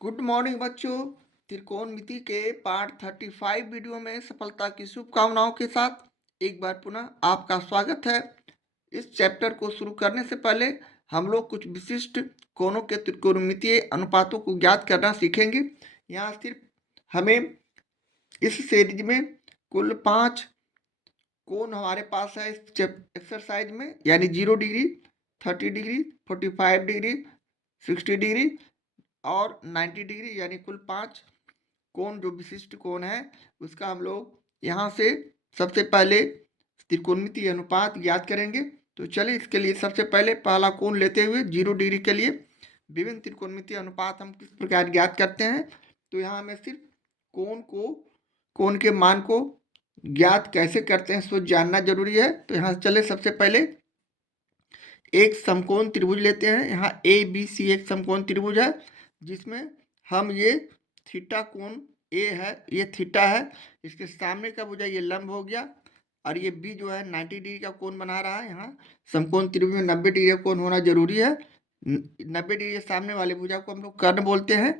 Good morning बच्चों। त्रिकोणमिति के part 35 video में सफलता की शुभकामनाओं के साथ एक बार पुनः आपका स्वागत है। इस चैप्टर को शुरू करने से पहले हम लोग कुछ विशिष्ट कोणों के त्रिकोणमितीय अनुपातों को ज्ञात करना सीखेंगे। यहाँ सिर्फ हमें इस सीरीज में कुल 5 कोण हमारे पास है इस एक्सरसाइज में, यानी 0 डिग्री, 30 डिग्री, 45 डिग्री, 60 डिग्री और 90 डिग्री, यानी कुल 5 कोण जो विशिष्ट कोण है उसका हम लोग यहाँ से सबसे पहले त्रिकोणमितीय अनुपात ज्ञात करेंगे। तो चलिए इसके लिए सबसे पहले पहला कोण लेते हुए 0 डिग्री के लिए विभिन्न त्रिकोणमितीय अनुपात हम किस प्रकार ज्ञात करते हैं। तो यहाँ हमें सिर्फ कोण के मान को ज्ञात कैसे करते हैं सो जानना जरूरी है। तो यहाँ चले सबसे पहले एक समकोण त्रिभुज लेते हैं। यहाँ ABC एक समकोण त्रिभुज है जिसमें हम ये थीटा कोण ए है, ये थीटा है, इसके सामने का भुजा ये लंब हो गया और ये बी जो है 90 डिग्री का कोण बना रहा है। यहाँ समकोण त्रिभुज में 90 डिग्री का कोण होना जरूरी है। 90 डिग्री के सामने वाले भुजा को हम लोग कर्ण बोलते हैं।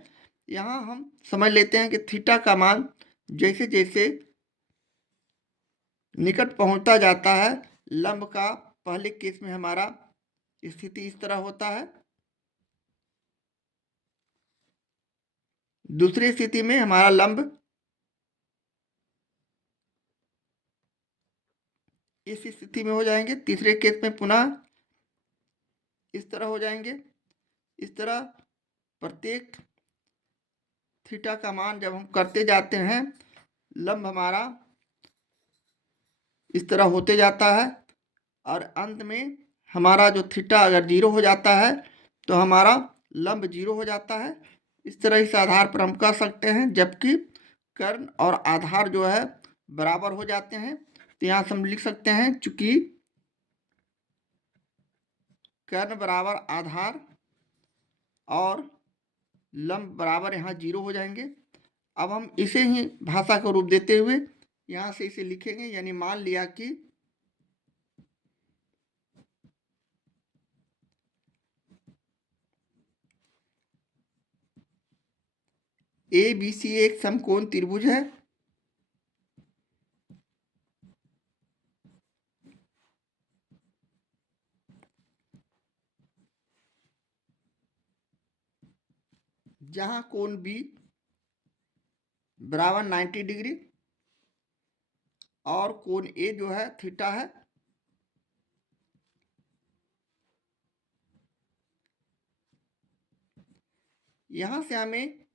यहाँ हम समझ लेते हैं कि थीटा का मान जैसे जैसे निकट पहुंचता जाता है, लंब का पहले केस में हमारा स्थिति इस तरह होता है, दूसरी स्थिति में हमारा लंब इस स्थिति में हो जाएंगे, तीसरे केस में पुनः इस तरह हो जाएंगे। इस तरह प्रत्येक थीटा का मान जब हम करते जाते हैं, लंब हमारा इस तरह होते जाता है और अंत में हमारा जो थीटा अगर 0 हो जाता है तो हमारा लंब 0 हो जाता है। इस तरह इस आधार पर हम कह सकते हैं, जबकि कर्ण और आधार जो है बराबर हो जाते हैं। तो यहाँ से हम लिख सकते हैं, चूंकि कर्ण बराबर आधार और लंब बराबर यहाँ 0 हो जाएंगे। अब हम इसे ही भाषा का रूप देते हुए यहाँ से इसे लिखेंगे, यानी मान लिया कि ABC एक समकोण त्रिभुज है जहां कोण B बराबर 90 डिग्री और कोण A जो है थीटा है। यहां से हमें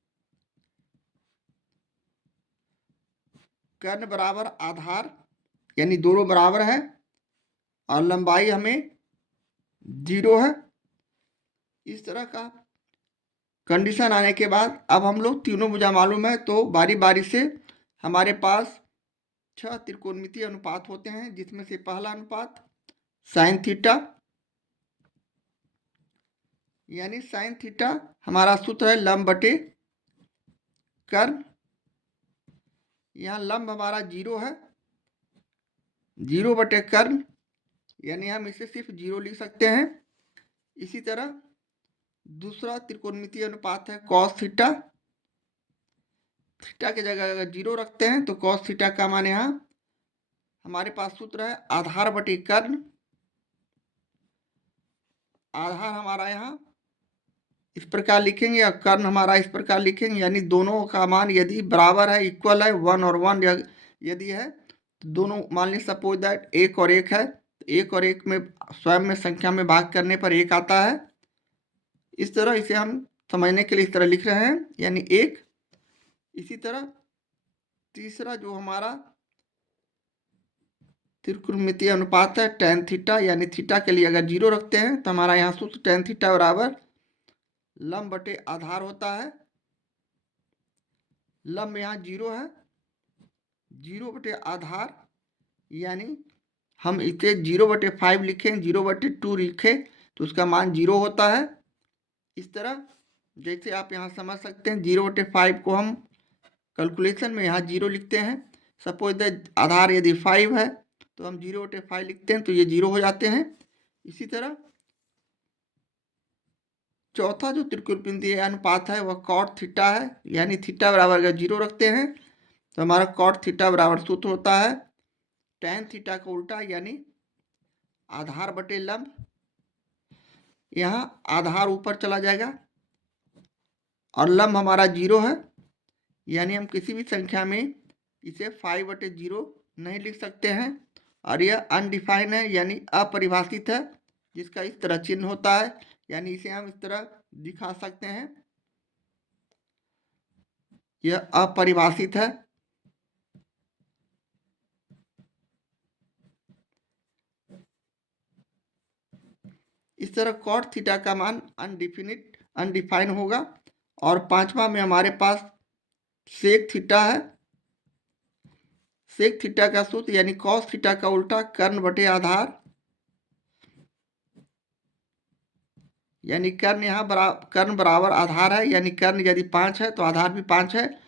कर्ण बराबर आधार यानी दोनों बराबर है और लंबाई हमें 0 है। इस तरह का कंडीशन आने के बाद अब हम लोग तीनों भुजा मालूम है, तो बारी बारी से हमारे पास 6 त्रिकोणमितीय अनुपात होते हैं, जिसमें से पहला अनुपात साइन थीटा, यानी साइन थीटा हमारा सूत्र है लंब बटे कर्ण। यहाँ लंब हमारा 0 है, 0 बटे कर्ण, यानी हम इसे सिर्फ 0 लिख सकते हैं। इसी तरह दूसरा त्रिकोणमितीय अनुपात है कॉस थीटा। थीटा की जगह अगर 0 रखते हैं तो कॉस थीटा का मान यहाँ हमारे पास सूत्र है आधार बटे कर्ण। आधार हमारा यहाँ इस प्रकार लिखेंगे और कर्ण हमारा इस प्रकार लिखेंगे, यानी दोनों का मान यदि बराबर है, इक्वल है, 1 और 1 यदि है तो दोनों मान ली सपोज दैट 1 और 1 है, तो 1 और 1 में स्वयं में संख्या में भाग करने पर 1 आता है। इस तरह इसे हम समझने के लिए इस तरह लिख रहे हैं, यानी 1। इसी तरह तीसरा जो हमारा त्रिकोणमितीय अनुपात है tan थीटा, यानी थीटा के लिए अगर 0 रखते हैं तो हमारा यहाँ सूत्र tan थीटा बराबर लंब बटे आधार होता है। लंब यहाँ 0 है, 0 बटे आधार, यानी हम इसे 0 बटे 5 लिखें, 0 बटे 2 लिखें तो उसका मान 0 होता है। इस तरह जैसे आप यहाँ समझ सकते हैं, 0 बटे 5 को हम कैलकुलेशन में यहाँ 0 लिखते हैं। सपोज दैट आधार यदि 5 है तो हम 0 बटे 5 लिखते हैं तो ये 0 हो जाते हैं। इसी तरह चौथा जो त्रिकोणमितीय अनुपात है वह कॉट थीटा है, यानी थीटा बराबर अगर 0 रखते हैं तो हमारा कॉट थीटा बराबर सूत्र होता है tan थीटा का उल्टा, यानी आधार बटे लंब। यहाँ आधार ऊपर चला जाएगा और लंब हमारा 0 है, यानी हम किसी भी संख्या में इसे 5/0 नहीं लिख सकते हैं। और यह अनडिफाइन है, यानी अपरिभाषित है, जिसका इस तरह चिन्ह होता है, यानी इसे हम इस तरह दिखा सकते हैं, यह अपरिभाषित है। इस तरह कॉट थीटा का मान अनडिफाइन होगा। और पांचवा में हमारे पास सेक थीटा है। सेक थीटा का सूत्र यानी कॉस थीटा का उल्टा कर्ण बटे आधार, यानी कर्ण यहाँ कर्ण बराबर आधार है, यानी कर्ण यदि 5 है तो आधार भी 5 है।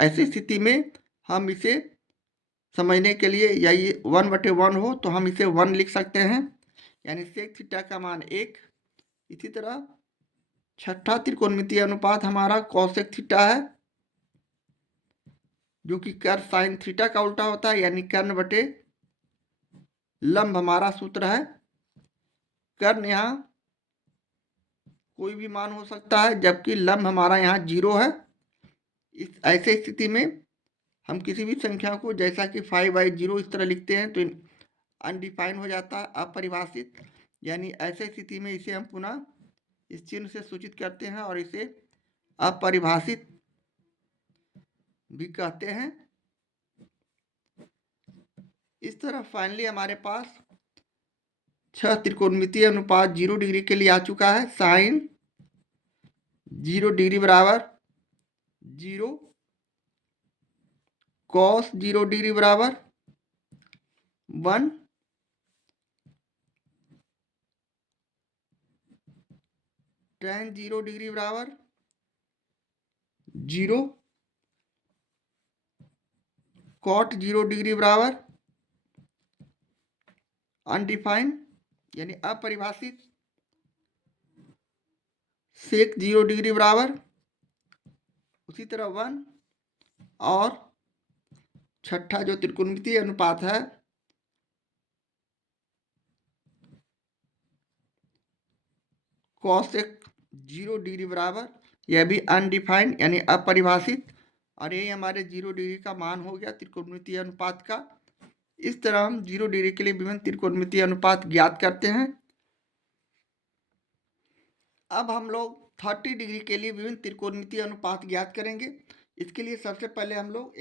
ऐसी स्थिति में हम इसे समझने के लिए, या ये 1/1 हो तो हम इसे 1 लिख सकते हैं, यानी सेक थीटा का मान 1। इसी तरह छठा त्रिकोणमितीय अनुपात हमारा कॉसेक थीटा है, जो कि कर्ण साइन थीटा का उल्टा होता है, यानी कर्ण बटे लंब हमारा सूत्र है। कर्ण यहाँ कोई भी मान हो सकता है, जबकि लंब हमारा यहाँ 0 है। इस ऐसे स्थिति में हम किसी भी संख्या को जैसा कि 5/0 इस तरह लिखते हैं तो अनडिफाइन हो जाता है, अपरिभाषित। यानी ऐसे स्थिति में इसे हम पुनः इस चिन्ह से सूचित करते हैं और इसे अपरिभाषित भी कहते हैं। इस तरह फाइनली हमारे पास 6 त्रिकोणमितीय अनुपात 0 डिग्री के लिए आ चुका है। साइन 0 डिग्री बराबर 0, कॉस 0 डिग्री बराबर 1, tan 0 डिग्री बराबर 0, कॉट 0 डिग्री बराबर अनडिफाइन यानी अपरिभाषित, सेक 0 डिग्री बराबर उसी तरह 1, और छठा जो त्रिकोणमितीय अनुपात है कॉसेक 0 डिग्री बराबर, यह भी अनडिफाइंड यानी अपरिभाषित। और यही हमारे 0 डिग्री का मान हो गया त्रिकोणमितीय अनुपात का। इस तरह हम 0 डिग्री के लिए विभिन्न त्रिकोणमितीय अनुपात ज्ञात करते हैं। अब हम लोग 30 डिग्री के लिए विभिन्न त्रिकोणमितीय अनुपात ज्ञात करेंगे। इसके लिए सबसे पहले हम लोग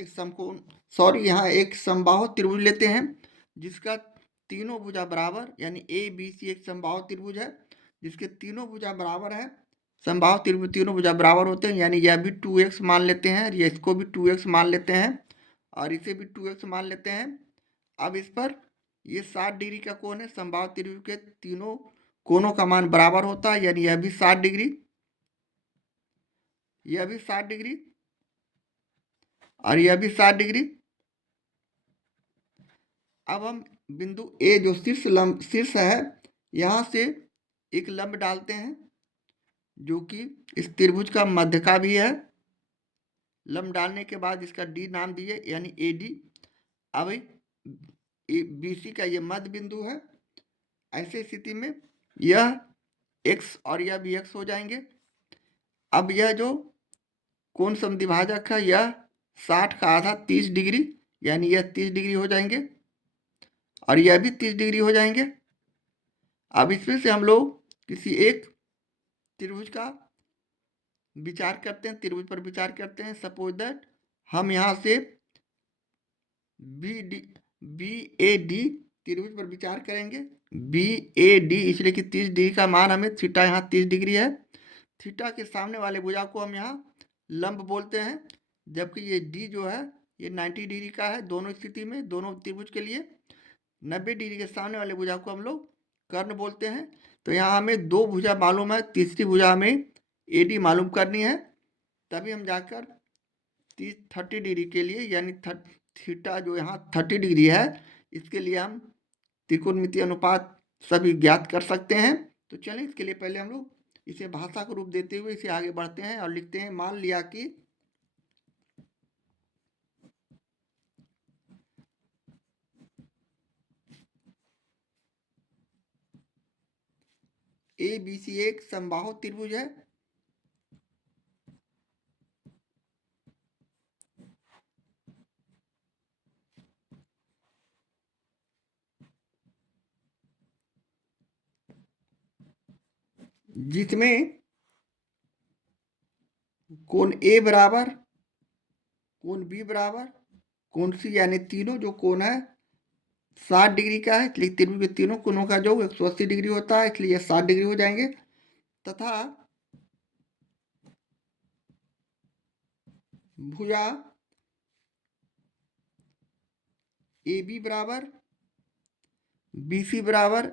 यहाँ एक समबाहु त्रिभुज लेते हैं, जिसका तीनों भुजा बराबर, यानी ABC एक समबाहु त्रिभुज है जिसके तीनों भुजा बराबर है। समबाहु त्रिभुज तीनों भुजा बराबर होते हैं, यानी यह भी 2x मान लेते हैं, या इसको भी 2x मान लेते हैं, और इसे भी 2x मान लेते हैं। अब इस पर ये 60 डिग्री का कोण है। समबाहु त्रिभुज के तीनों कोणों का मान बराबर होता है, यानी यह भी 60 डिग्री, यह भी 60 डिग्री, और यह भी 60 डिग्री। अब हम बिंदु A जो शीर्ष है, यहाँ से एक लंब डालते हैं जो कि इस त्रिभुज का मध्य का भी है। लंब डालने के बाद इसका D नाम दिए, यानी AD। अब BC का ये मध्य बिंदु है। ऐसे स्थिति में यह x और यह भी x हो जाएंगे। अब यह जो कोण समद्विभाजक है, यह 60 का आधा 30 डिग्री, यानी यह 30 डिग्री हो जाएंगे, और यह भी 30 डिग्री हो जाएंगे। अब इसमें से हम लोग किसी एक त्रिभुज का विचार करते हैं, त्रिभुज पर विचार करते हैं। सपोज दैट हम यहाँ से BAD त्रिभुज पर विचार करेंगे। BAD इसलिए कि 30 डिग्री का मान हमें थीटा यहाँ 30 डिग्री है। थीटा के सामने वाले भुजा को हम यहाँ लंब बोलते हैं, जबकि ये D जो है ये 90 डिग्री का है। दोनों स्थिति में, दोनों त्रिभुज के लिए 90 डिग्री के सामने वाले भुजा को हम लोग कर्ण बोलते हैं। तो यहाँ हमें 2 भुजा मालूम है, तीसरी भुजा हमें AD मालूम करनी है, तभी हम जाकर 30 डिग्री के लिए, यानी थीटा जो यहाँ 30 डिग्री है, इसके लिए हम त्रिकोणमितीय अनुपात सभी ज्ञात कर सकते हैं। तो चलिए इसके लिए पहले हम लोग इसे भाषा को रूप देते हुए इसे आगे बढ़ते हैं और लिखते हैं, मान लिया कि ABC एक समबाहु त्रिभुज है जिसमें कोण A बराबर, कोण B बराबर, कोण C यानी तीनों जो कोण है 60 डिग्री का है, इसलिए त्रिभुज के तीनों कोणों का योग 180 डिग्री होता है, इसलिए 60 डिग्री हो जाएंगे। तथा भुजा AB बराबर, BC बराबर,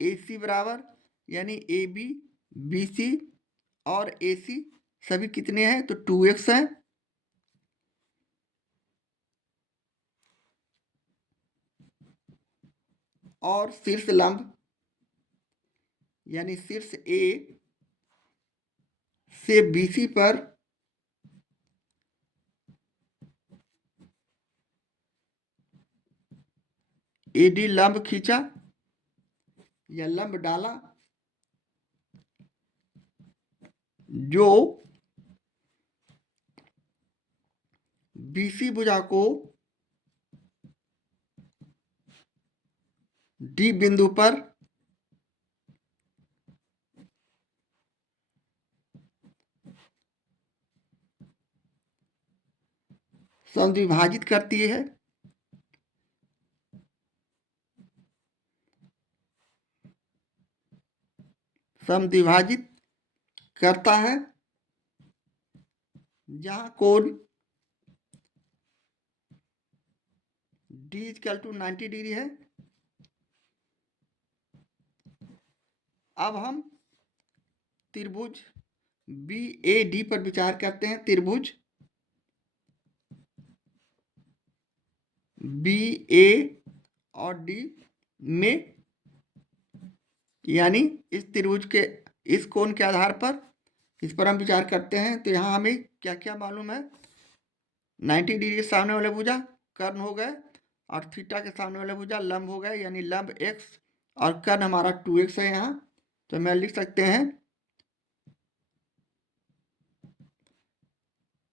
AC बराबर, यानी AB, BC और AC सभी कितने हैं तो 2x है। और शीर्ष लंब यानी शीर्ष A से BC पर AD लंब खींचा या लंब डाला जो BC भुजा को D बिंदु पर समद्विभाजित करती है। समद्विभाजित करता है जहां कोण D = 90 डिग्री है। अब हम त्रिभुज BAD पर विचार करते हैं। त्रिभुज BA और D में यानी इस त्रिभुज के इस कोण के आधार पर इस पर हम विचार करते हैं। तो यहाँ हमें क्या क्या मालूम है, 90 डिग्री के सामने वाले भुजा कर्ण हो गए और थीटा के सामने वाले भुजा लंब हो गए, यानी लंब x और कर्ण हमारा 2x है। यहाँ तो मैं लिख सकते हैं,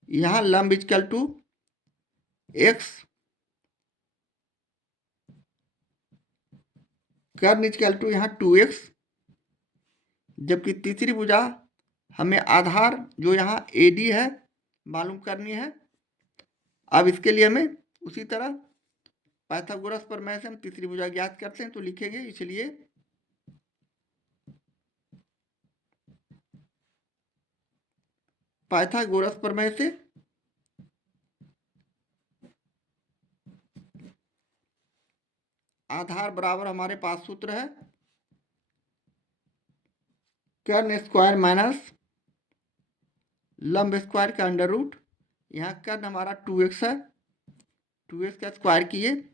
यहाँ लंब = x, कर्ण = यहाँ 2x, जबकि तीसरी भुजा हमें आधार जो यहाँ AD है मालूम करनी है। अब इसके लिए हमें उसी तरह पाइथागोरस प्रमेय से हम तीसरी भुजा ज्ञात करते हैं। तो लिखेंगे, इसलिए पाइथागोरस प्रमेय से आधार बराबर हमारे पास सूत्र है कर्ण स्क्वायर माइनस लंब स्क्वायर का अंडर रूट। यहाँ कर्ण हमारा 2x है, 2x का स्क्वायर किए,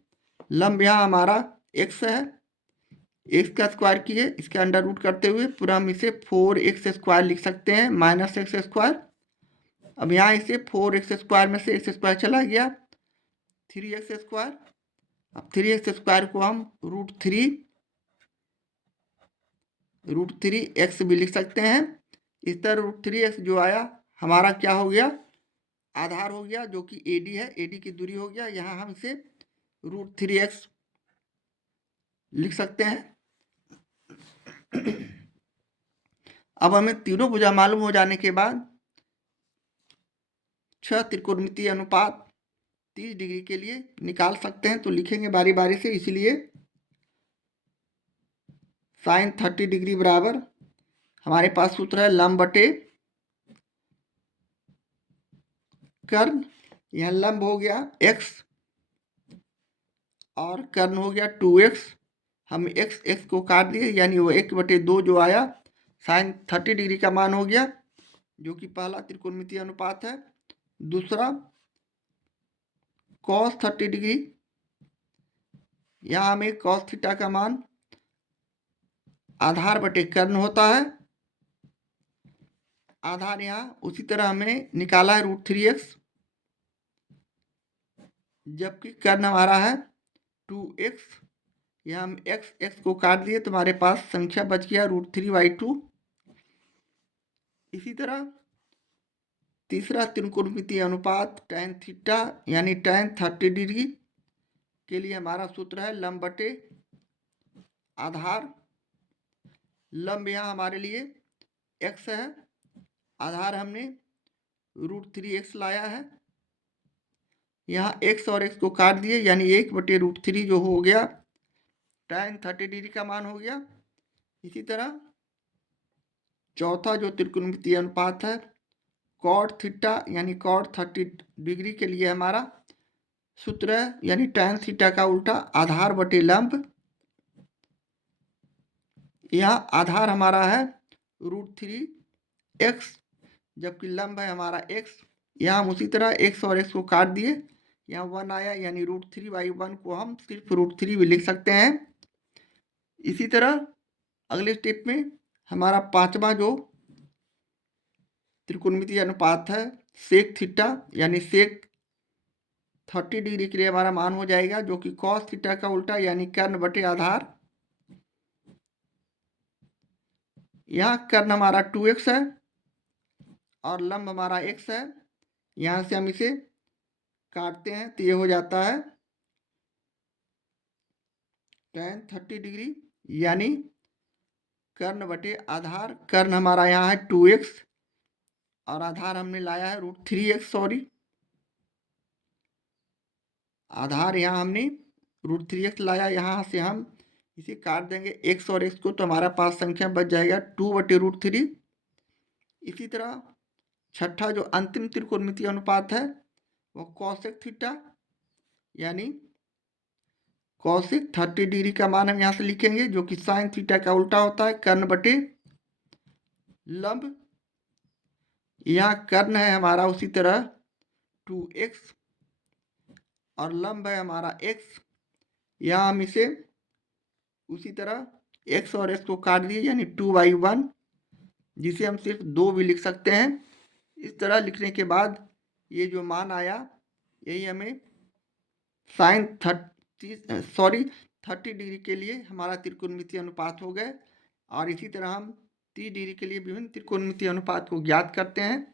लंब यहाँ हमारा x है, x का स्क्वायर किए, इसके अंडर रूट करते हुए पूरा हम इसे 4x² लिख सकते हैं -x²। अब यहाँ इसे 4x² में से x² चला गया, 3x²। अब 3x² को हम √3x भी लिख सकते हैं। इस तरह √3x जो आया हमारा क्या हो गया, आधार हो गया, जो कि AD है, AD की दूरी हो गया। यहाँ हम इसे √3x लिख सकते हैं। अब हमें तीनों भुजा मालूम हो जाने के बाद 6 त्रिकोणमितीय अनुपात 30 डिग्री के लिए निकाल सकते हैं। तो लिखेंगे बारी बारी से, इसलिए sin 30 डिग्री बराबर हमारे पास सूत्र है लंब बटे कर्ण। यह लंब हो गया x और कर्ण हो गया 2x। हम x को काट दिए, यानी वो 1/2 जो आया sin 30 डिग्री का मान हो गया, जो कि पहला त्रिकोणमितीय अनुपात है। दूसरा cos 30 डिग्री, यहाँ हमें cos थीटा का मान आधार बटे कर्ण होता है, आधार यहाँ उसी तरह हमने निकाला है √3x, जबकि कर्ण हमारा है 2x। यहाँ हम x को काट दिए तो हमारे पास संख्या बच गया √3/2। इसी तरह तीसरा त्रिकोणमितीय अनुपात tan थीटा यानी tan 30 डिग्री के लिए हमारा सूत्र है लंब बटे आधार। लंब यहाँ हमारे लिए x है, आधार हमने √3x लाया है। यहाँ x और x को काट दिए यानी 1/√3 जो हो गया tan 30 डिग्री का मान हो गया। इसी तरह चौथा जो त्रिकोणमितीय अनुपात है cot थीटा यानी cot 30 डिग्री के लिए हमारा सूत्र है यानी tan थीटा का उल्टा आधार बटे लंब। यहाँ आधार हमारा है √3x, जबकि लंब है हमारा x। यहाँ हम उसी तरह x और x को काट दिए, यहाँ 1 आया यानी √3/1 को हम सिर्फ √3 भी लिख सकते हैं। इसी तरह अगले स्टेप में हमारा पांचवा जो त्रिकोणमितीय अनुपात है sec थीटा यानी sec 30 डिग्री के लिए हमारा मान हो जाएगा जो कि cos थीटा का उल्टा यानी कर्ण बटे आधार। यहाँ कर्ण हमारा 2x है और लंब हमारा x है। यहाँ से हम इसे काटते हैं तो ये हो जाता है tan 30 डिग्री यानी कर्ण बटे आधार। कर्ण हमारा यहाँ है 2x और आधार हमने लाया है √3x, सॉरी आधार यहाँ हमने √3x लाया। यहाँ से हम इसे काट देंगे x और x को तो हमारा पास संख्या बच जाएगा 2/√3। इसी तरह छठा जो अंतिम त्रिकोणमितीय अनुपात है वो cosec थीटा यानी cosec 30 डिग्री का मान हम यहाँ से लिखेंगे जो कि sin थीटा का उल्टा होता है कर्ण बटे लंब। यहाँ कर्ण है हमारा उसी तरह 2x और लंब है हमारा x। यहाँ हम इसे उसी तरह x और x को काट दिए यानी 2/1, जिसे हम सिर्फ 2 भी लिख सकते हैं। इस तरह लिखने के बाद ये जो मान आया यही हमें sin 30 डिग्री के लिए हमारा त्रिकोणमितीय अनुपात हो गए। और इसी तरह हम 30 डिग्री के लिए विभिन्न त्रिकोणमितीय अनुपात को ज्ञात करते हैं।